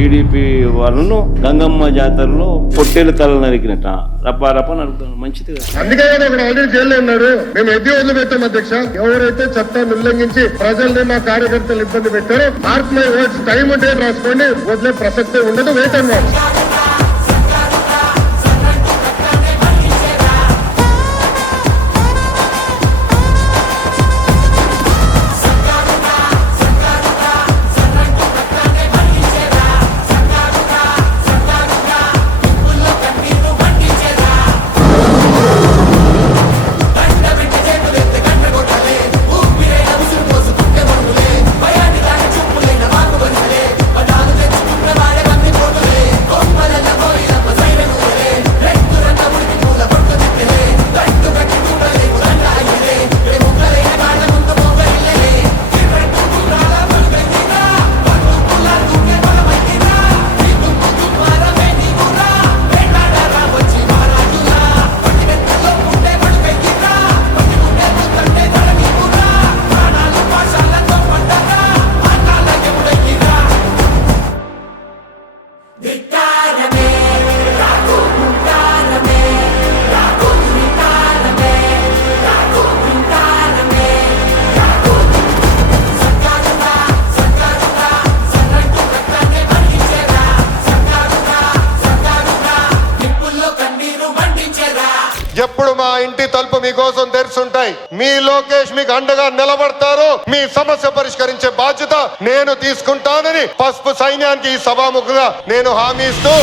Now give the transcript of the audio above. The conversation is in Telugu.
టీడీపీ వాళ్ళను గంగమ్మ జాతరలో పొట్టేలు తల నరికినట్ట రప్ప నరుకుతాను మంచిది కదా. అందుకే అక్కడ ఆల్రెడీ జైల్లో ఉన్నాడు. మేము ఎద్దు వదిలిపెట్టాం అధ్యక్ష. ఎవరైతే చట్టాన్ని ఉల్లంఘించి ప్రజల్ని మా కార్యకర్తలు ఇబ్బంది పెట్టారో మార్క్ మై వర్డ్స్ టైం ఉంటే రాసుకోండి, వదిలే ప్రసక్తే ఉండదు. Wait and watch. ఎప్పుడు మా ఇంటి తలుపు మీకోసం తెరుచుంటాయి. మీ లోకేష్ మీకు అండగా నిలబడతారు. మీ సమస్య పరిష్కరించే బాధ్యత నేను తీసుకుంటానని పసుపు సైన్యానికి ఈ సభాముఖంగా నేను హామీ ఇస్తూ